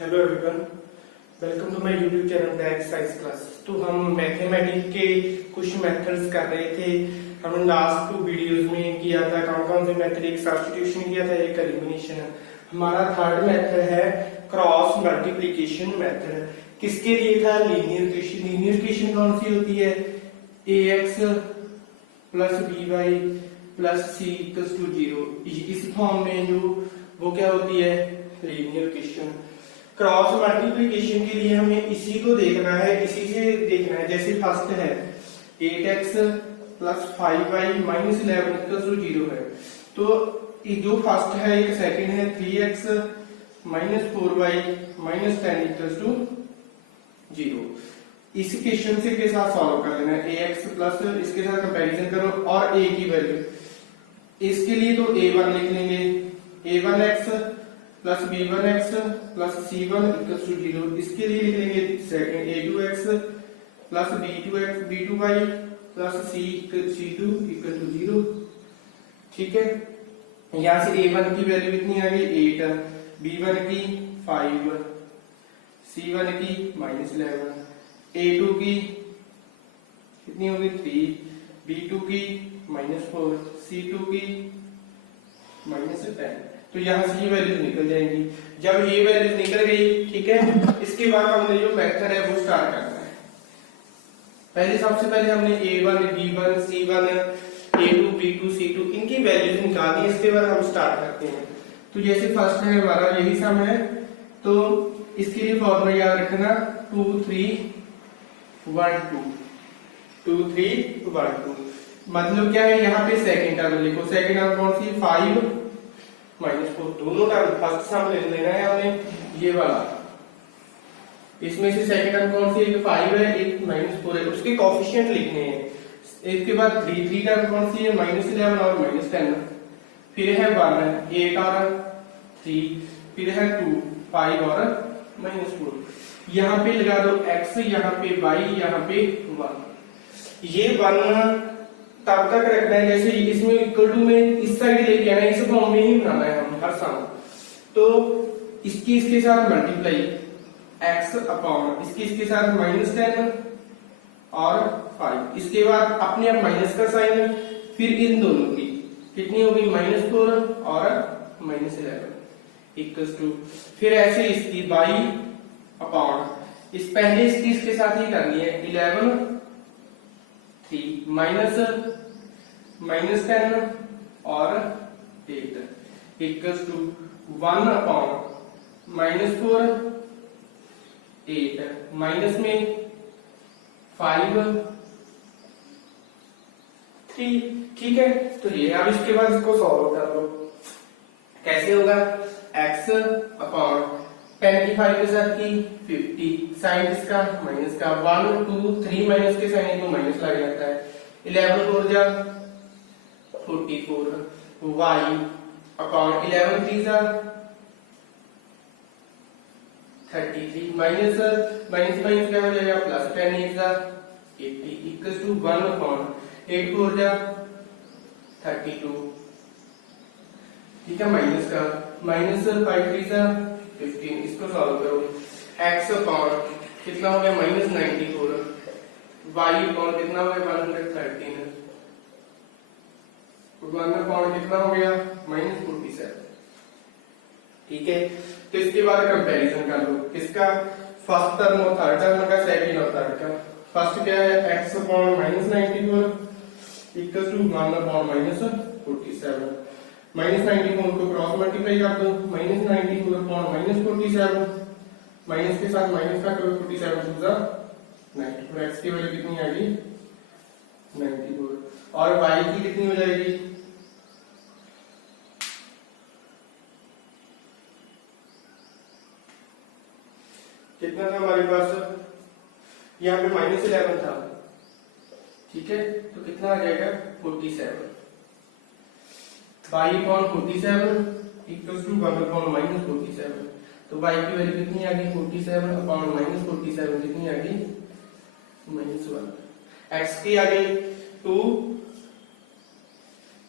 Hello everyone, welcome to my YouTube channel the exercise class. तो हम mathematics के कुछ मेथड्स कर रहे थे। हमने लास्ट 2 वीडियोस में किया था कौन कौन से मेथड, एक सब्स्टिट्यूशन किया था, एक एलिमिनेशन। हमारा थर्ड मेथड है क्रॉस मल्टीप्लिकेशन मेथड। किसके लिए था? Linear equation. लीनियर इक्वेशन कौन सी होती है? ax plus by plus c equals to 0। इस फॉर्म में जो वो क्या होती है? Linear equation. क्रॉस मल्टीप्लिकेशन के लिए हमें इसी को देखना है, इसी से देखना है। जैसे फर्स्ट है 8x plus 5y minus 11 equals to 0 है, तो जो फर्स्ट है, एक सेकंड है 3x minus 4y minus 10 equals to 0। इस इक्वेशन से के साथ सॉल्व कर लेना है। ax प्लस इसके साथ कंपैरिजन करो और a की वैल्यू। इसके लिए तो a1 लिख लेंगे, a1x plus b1x plus c1 equals to 0। इसके लिए लिख लेंगे second a2x plus b2y plus c2 equal to 0। ठीक है, यहां से a1 की वैल्यू कितनी आ गई? 8, b1 की 5, c1 की -11, a2 की कितनी होगी? 3, b2 की -4, c2 की -10। तो यहाँ से ये वैल्यूज निकल जाएंगी। जब ये वैल्यूज निकल गई, ठीक है, इसके बाद हमने जो मेथड है वो स्टार्ट करना है। सबसे पहले हमने a1, b1, c1, a2, b2, c2 इनकी वैल्यूज निकाल दी। इसके बाद हम स्टार्ट करते हैं। तो जैसे फर्स्ट है हमारा यही सम है, तो इसके लिए फॉर्मूला याद रखना 2 3 1 2। 2 3 1 2 मतलब क्या है? यहाँ पे सेकंड टर्म लिखो। सेकंड टर्म कौन सी? 5 -4। दोनों टर्म फर्स्ट सम ले लेना है हमने, ये वाला। इसमें से सेकंड टर्म कौन सी? एक 5 है, एक -4 है, उसके कोएफिशिएंट लिखने हैं। इसके बाद 3 टर्म कौन सी है? -11 और -10। फिर है 1, 8 और 3, फिर है 2, 5 और -4। यहाँ पे लगा दो x, यहाँ पे y, यहाँ पे 1। ये 1 तब तक रखना है जैसे इसमें इक्वल टू में इस साइड लेके आना है, इस फॉर्म में ही बनाना है हम हर सम। तो इसके साथ मल्टीप्लाई x अपॉन इसके साथ -10 और 5। इसके बाद अपने आप माइनस का साइन, फिर इन दोनों की कितनी होगी? -4 और -11 इक्वल्स टू, फिर ऐसे इसकी y अपॉन इस पहले इसके साथ ही करनी है 11 3 -10 और 8 इक्वल्स टू 1 अपॉन -4 8 माइनस में 5 3। ठीक है, तो ये अब इसके बाद इसको सॉल्व कर लो। कैसे होगा? x अपॉन 10 की 5 के साथ की 50, साइन इसका माइनस का 1 2 3 माइनस के साइन तो माइनस लग जाता है। 11 4 जा 44, y अपॉन 11 3 जा 33, माइनस क्या हो जाएगा? प्लस 10 8 जा 80 इक्वल्स टू 1 अपॉन 8 4 जा 32। ठीक है, माइनस का -5 3 जा 15। इसको सॉल्व करो। x अपॉन कितना हो गया? -94, y अपॉन कितना हो गया? 113, 1 अपॉन कितना हो गया? -47। ठीक है, तो इसके बाद कंपैरिजन कर लो। किसका? फर्स्ट टर्म और थर्ड टर्म का, सेकंड और थर्ड का। फर्स्ट क्या है? x upon -94 equals to 1 upon -47। -94 को क्रॉस मल्टीप्लाई कर दो, -94 अपॉन -47, माइनस के साथ माइनस का करो, 47 टू द 94। x की वैल्यू कितनी आ गई? 94। और y की कितनी हो जाएगी? कितना था हमारे पास? यहाँ पे -11 था। ठीक है, तो कितना आ जाएगा? 47। y upon 47 equals to 1 upon -47। तो y की वैल्यू कितनी आ गई? 47 अपॉन -47 कितनी आ गई? -1। x की आ गई 2,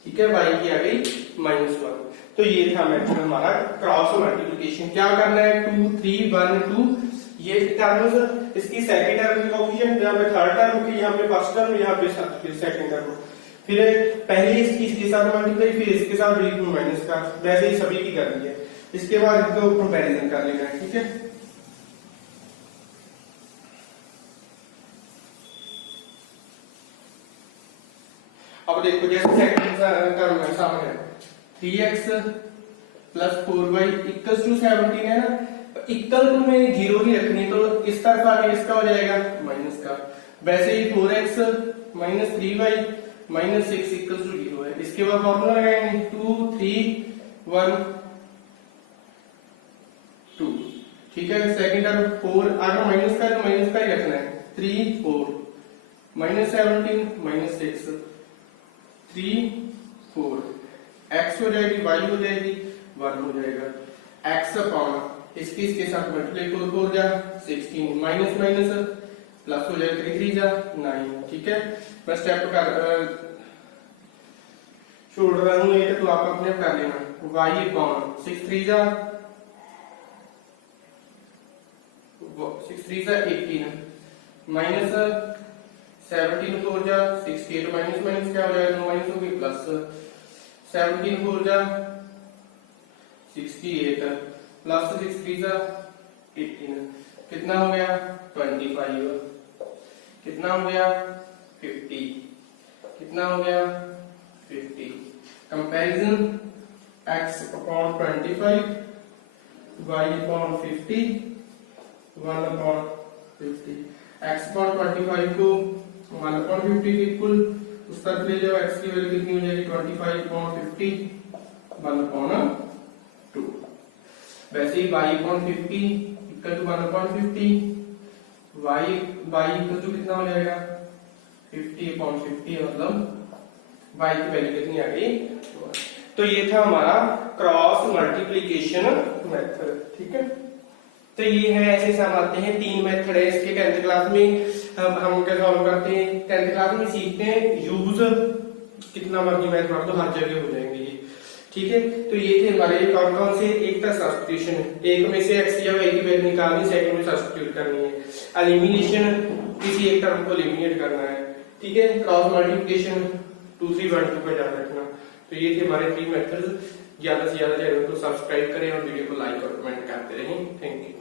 ठीक है, y की आ गई -1। तो ये था मेथड हमारा क्रॉस मल्टीप्लिकेशन। क्या करना है, 2 3 1 2 ये टर्म्स, इसकी सेकंड टर्म की कोएफिशिएंट, यहाँ पे थर्ड टर्म की, यहाँ पे फर्स्ट टर्म, यहाँ पे सेकंड टर्म, फिर पहले इसके साथ मल्टीप्लाई, फिर इसके साथ माइनस का, वैसे ही सभी की करनी है। इसके बाद इनको कंपैरिजन कर लेना है, ठीक है। अब देखो जैसे सेकंड टर्म है सामने 3x plus 4y equals to 17 है ना, इक्वल टू में जीरो ही रखनी, तो इस तरफ आगे इसका हो जाएगा माइनस का। वैसे ही 4x minus 3y minus 6 equals to 0 है। इसके बाद फॉर्मूला लगाएंगे 2 3 1 2, ठीक है। सेकंड टर्म 4 आगे माइनस का, तो माइनस का ही रखना है, 3 4 माइनस 17 माइनस 6 3 4, x हो जाएगी, y हो जाएगी, 1 हो जाएगा। x अपॉन इसके साथ मल्टीप्लाई 4 4 जा 16 माइनस माइनस प्लस हो जाएगा 3 3 जा 9, ठीक है। मैं स्टेप कर छोड़ रहा हूं ये, तो आप अपने कर लेना। y अपॉन 6 3 जा 18 माइनस 17 4 जा 68 माइनस माइनस क्या हो जाएगा, माइनस होगी प्लस 17 4 जा 68 प्लस 6 3 जा 18, कितना हो गया 25, कितना हो गया 50, कितना हो गया 50। Comparison x upon 25 y upon 50 1 upon 50, x upon 25 को 1 अपॉन 50 के इक्वल उस तरफ ले जाओ, x की वैल्यू कितनी हो जाएगी 25 अपॉन 50 1 अपॉन 2। वैसे ही y upon 50 equal to 1 upon 50, y equal to कितना हो जाएगा 50 अपॉन 50, मतलब y की वैल्यू कितनी आ गई। तो ये था हमारा क्रॉस मल्टीप्लिकेशन मेथड, ठीक है। तो ये है, ऐसे सम आते हैं, 3 मेथड है इसके 10th क्लास में हम क्या सॉल्व करते हैं, 10th क्लास में सीखते हैं यूज, कितना मर्जी मैथ पढ़ दो हर जगह हो जाएंगे ये, ठीक है। तो ये थे हमारे कौन कौन से, एक था सब्स्टिट्यूशन, एक में से x या y की वैल्यू निकालनी, सेकंड में सब्स्टिट्यूट करनी है, एलिमिनेशन किसी एक टर्म को एलिमिनेट करना है, ठीक है। क्रॉस मल्टीप्लिकेशन 2 3 1 2 का याद रखना। तो ये थे हमारे 3 मेथड्स। ज्यादा से ज्यादा चैनल को सब्सक्राइब करें और वीडियो को लाइक और कमेंट करते रहें। Thank you.